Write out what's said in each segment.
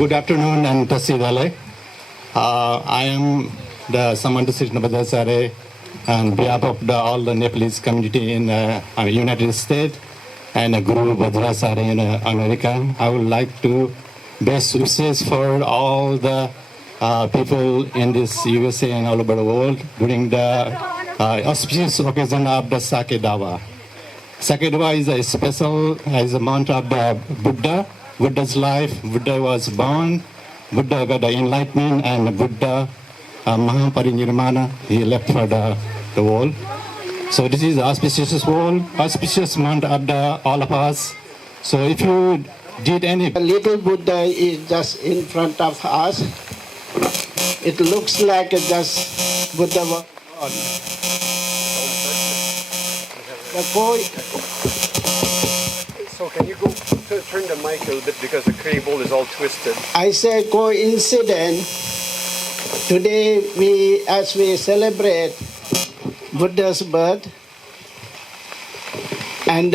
Good afternoon and Tasi Dalai. I am the Samanta Srishnabhadacharya on behalf of all the Nepalese community in United States and Guru Bhadracharya in America. I would like to best wishes for all the people in this USA and all over the world during the auspicious occasion of the Sakadawa. Sakadawa is a special, as a month of the Buddha's life. Buddha was born, Buddha got the enlightenment, and Buddha Mahaparinirvana, he left for the world. So this is the auspicious world, auspicious month of all of us. So if you did any... The little Buddha is just in front of us. It looks like just Buddha was born. So can you go turn the mic a little bit because the cable is all twisted. I say coincident. Today as we celebrate Buddha's birth, and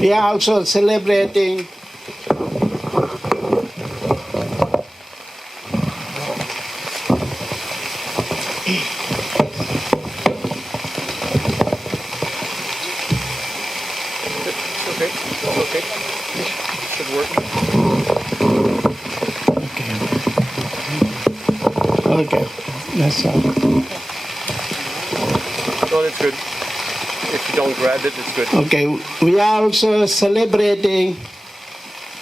we are also celebrating Okay. Should work. Okay, that's all. No, it's good. If you don't grab it, it's good. Okay, we are also celebrating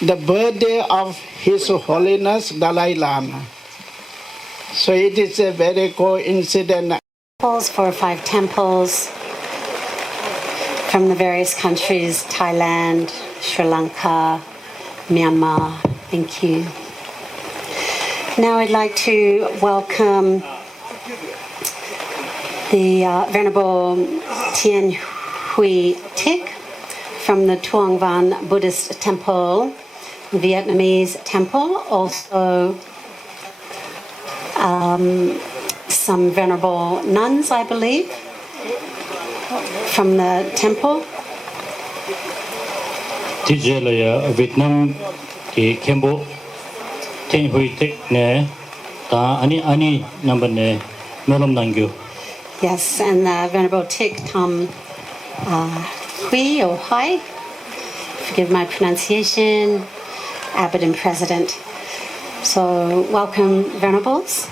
the birthday of His Holiness Dalai Lama. So it is a very coincident. 4 or 5 temples from the various countries, Thailand, Sri Lanka, Myanmar. Thank you. Now I'd like to welcome the Venerable Tien Hui Thich from the Tuong Van Buddhist Temple, Vietnamese temple, also some venerable nuns, I believe, from the temple. Tijela Vietnam ki Cambodia Tien Hui Thich ne ta ani number ne melom nangyu. Yes, and Venerable Thich Tam Hui or Hai, forgive my pronunciation, Abbot and President. So welcome, Venerables.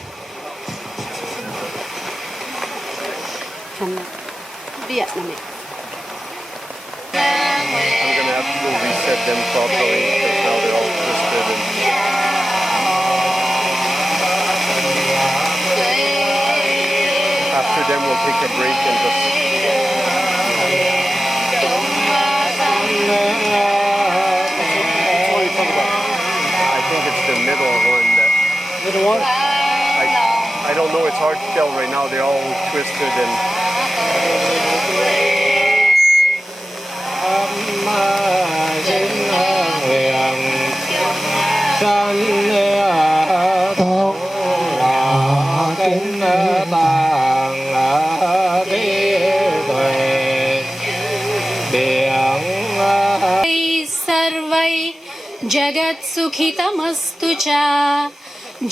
From Vietnam. I'm going to have to reset them properly because now they're all twisted. After them, we'll take a break and just... What are you talking about? I think it's the middle one. Middle one? I don't know. It's hard to tell right now. They're all twisted and... जगत् सुखितमस्तु च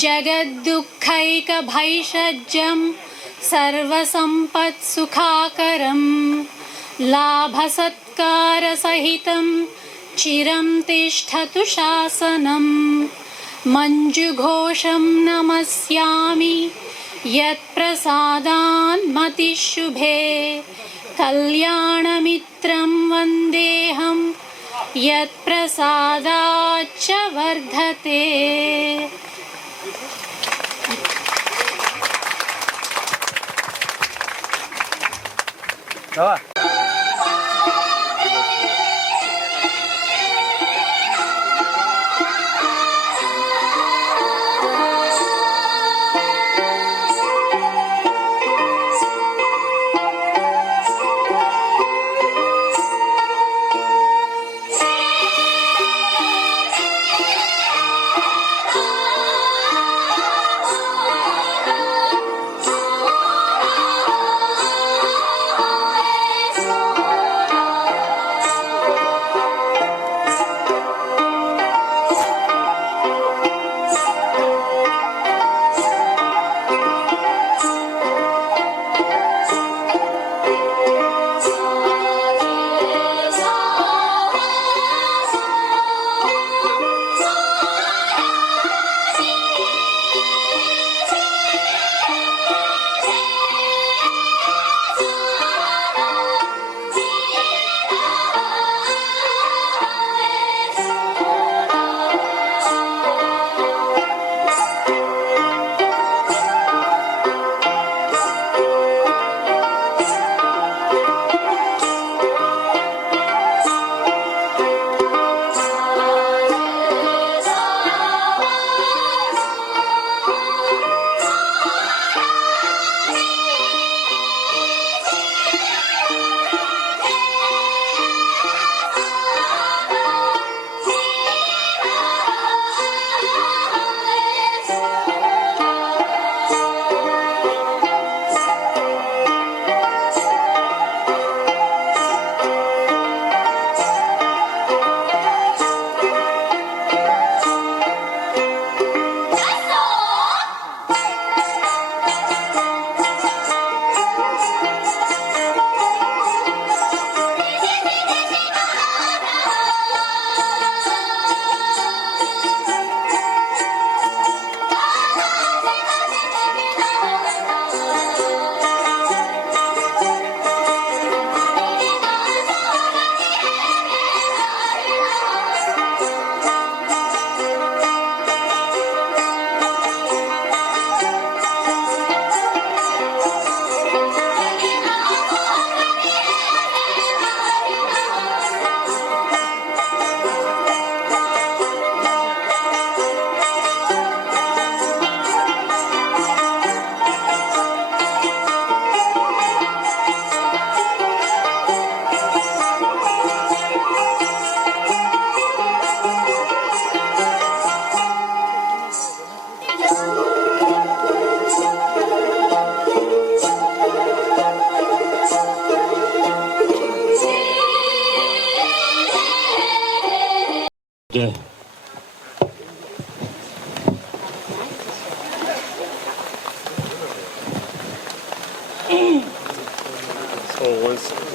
जगद्दुःखैकभैषज्यं सर्वसम्पत्सुखाकरं लाभसत्कारसहितं चिरं तिष्ठतु शासनं मञ्जुघोषं नमस्यामि यत्प्रसादान्मतिशुभे कल्याणमित्रं वन्देऽहं यत्प्रसादाच्च वर्धते.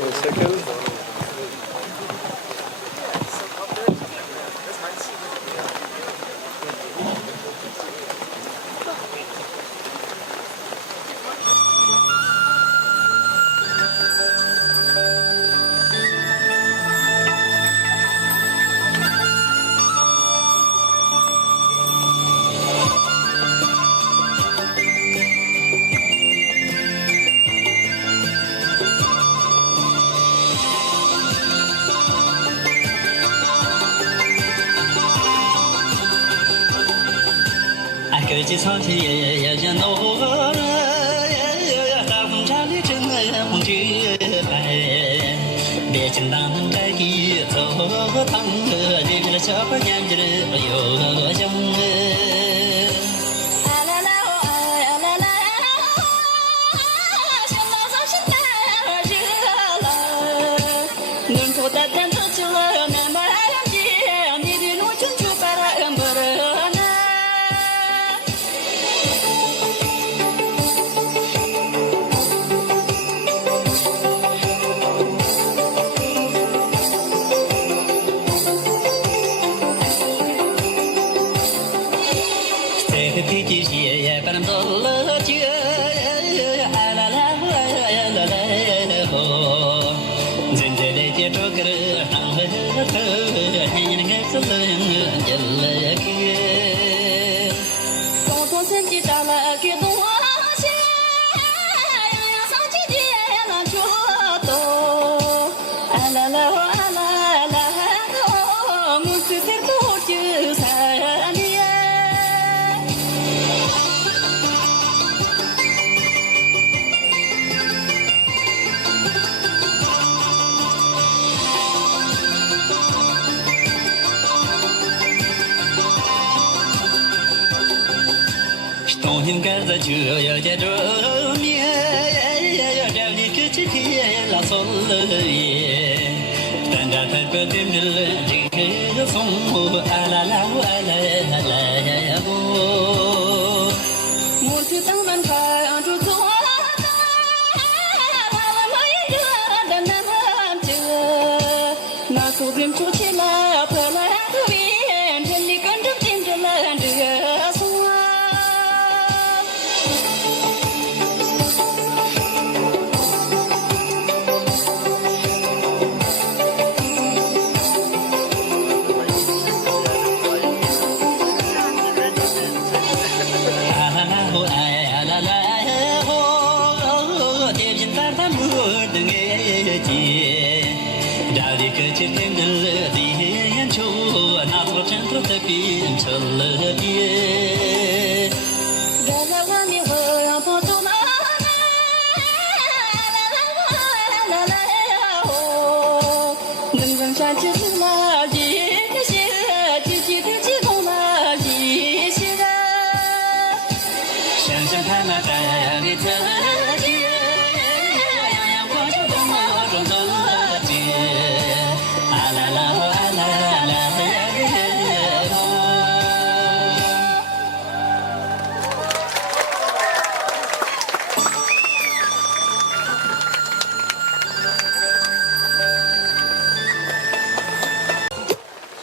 1 second.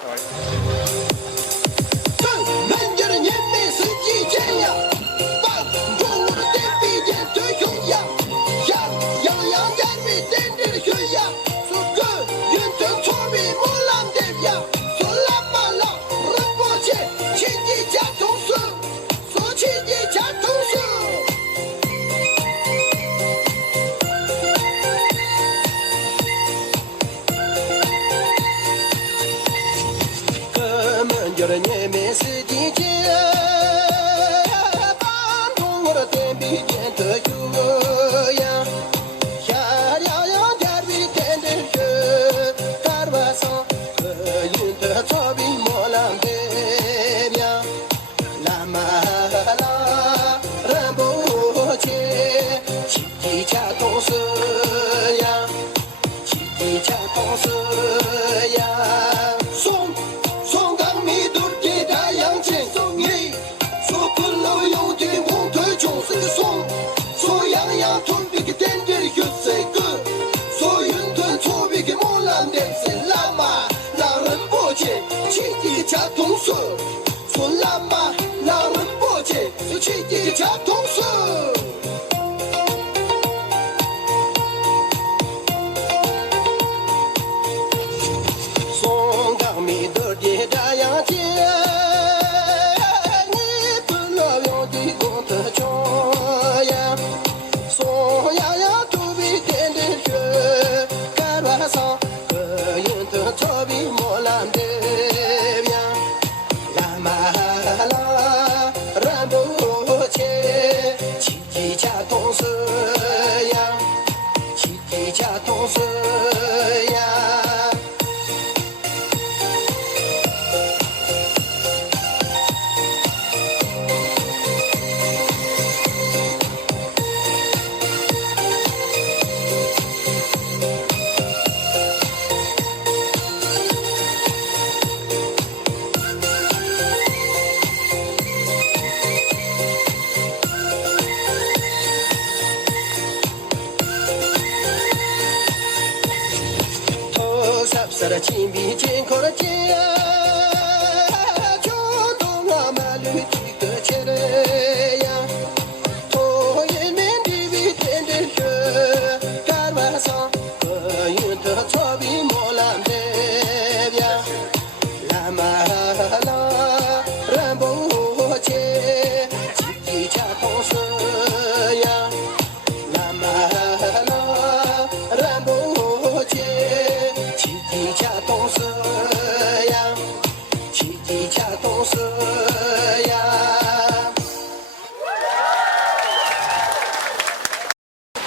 Sorry.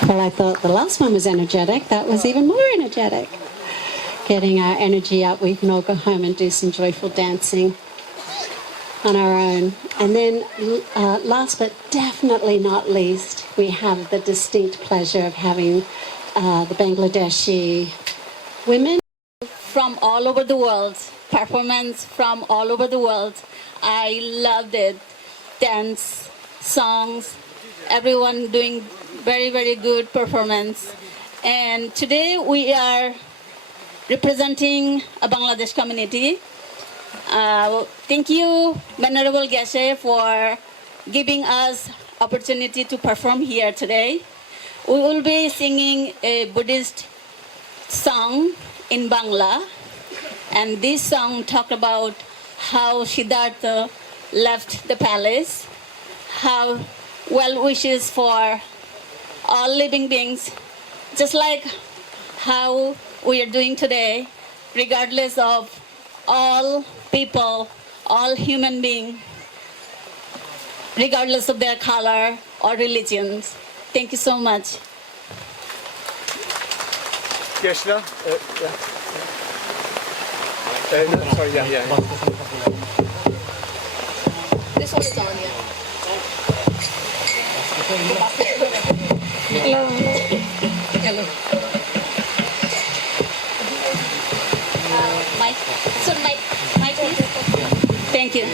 Well, I thought the last one was energetic. That was even more energetic. Getting our energy up, we can all go home and do some joyful dancing on our own. And then last but definitely not least, we have the distinct pleasure of having the Bangladeshi women from all over the world, performance from all over the world. I loved it. Dance, songs, everyone doing very, very good performance. And today we are representing a Bangladesh community. Thank you, Venerable Geshe, for giving us opportunity to perform here today. We will be singing a Buddhist song in Bangla, and this song talked about how Siddhartha left the palace, how well wishes for all living beings, just like how we are doing today, regardless of all people, all human beings, regardless of their color or religions. Thank you so much. Yeshna? Sorry, yeah. This one is on, yeah. Hello. Hello. Mic. So mic, please. Thank you.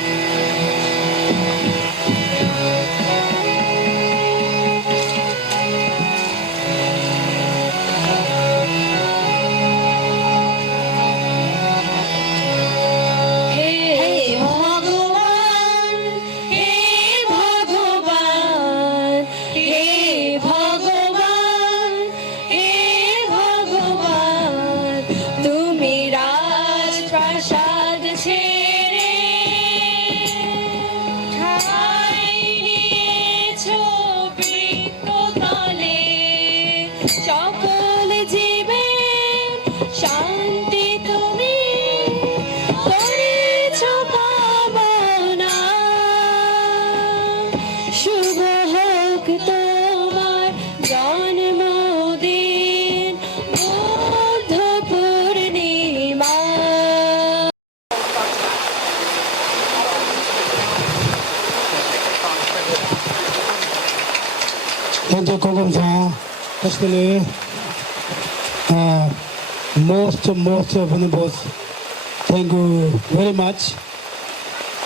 Especially most venerable, thank you very much.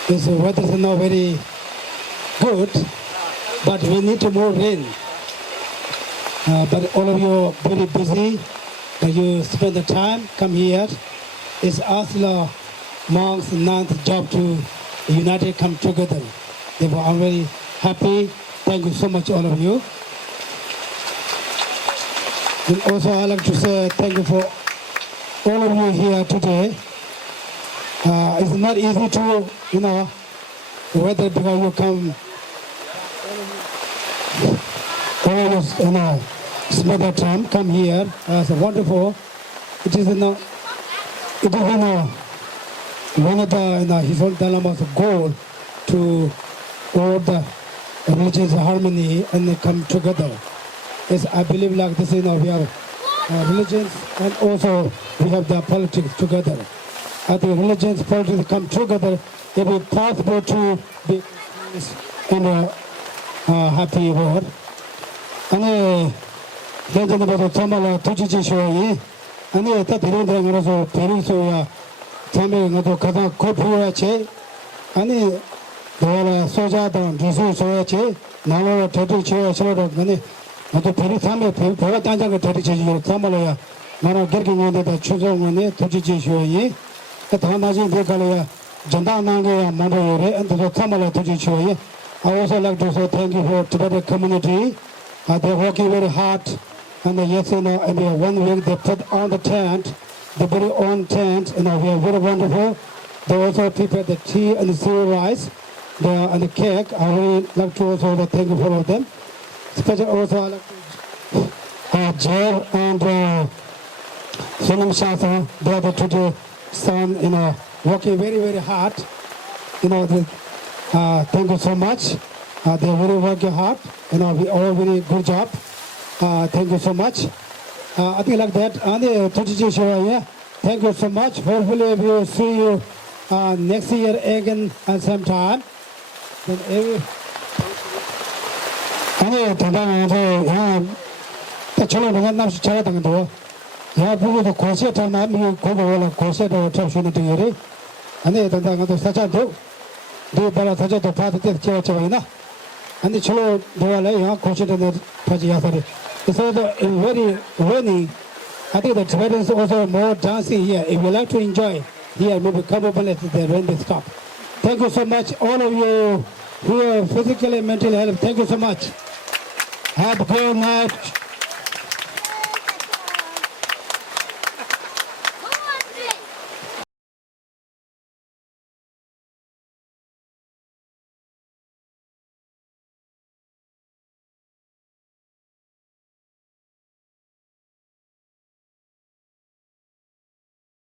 This weather is not very good, but we need more rain. But all of you are very busy, but you spend the time, come here. It's Asla monks' ninth job to united come together. Therefore, I'm very happy. Thank you so much, all of you. And also, I'd like to say thank you for all of you here today. It's not easy to, whether because you come, always, smother time, come here. It's wonderful. It is, one of the, his own Dalai's goal to all the religious harmony and they come together. Yes, I believe like this, we have religions and also we have the politics together. I think religions, politics come together. It will be possible to be in a happy world. And then the Tamala Tuji Shoyi, and the Tibetan also Perusoya, Tamil Kata Kopurache, and the Soja, Drisu Soyache, Nala Tatu Sort of money. But the Peritame, Peratanga Tati, Tamalaya, Mara getting on the Chuzo Mone, Tuji Shoyi, at Hamazi Dekalaya, Jandananga, Mandore, and the Tamala Tuji Shoyi. I also like to say thank you for Tibetan community. They're working very hard. And yes, and 1 week they put on the tent, the very own tent, we are very wonderful. They also prepare the tea and the cereal rice, and the cake. I really like to also thank you for all of them. Especially also I like to Jer and Sonam Shasa, they are the two sons, working very, very hard. Thank you so much. They're really working hard. We all very good job. Thank you so much. I think like that. Thank you so much. Hopefully we will see you next year again at some time. And the cholo doale consider the Pajiyasari. It's also very rainy. I think the Tibetans also more dancing here. If you like to enjoy here, maybe couple minutes the rain will stop. Thank you so much, all of you who are physically and mentally health. Thank you so much. Have a good night.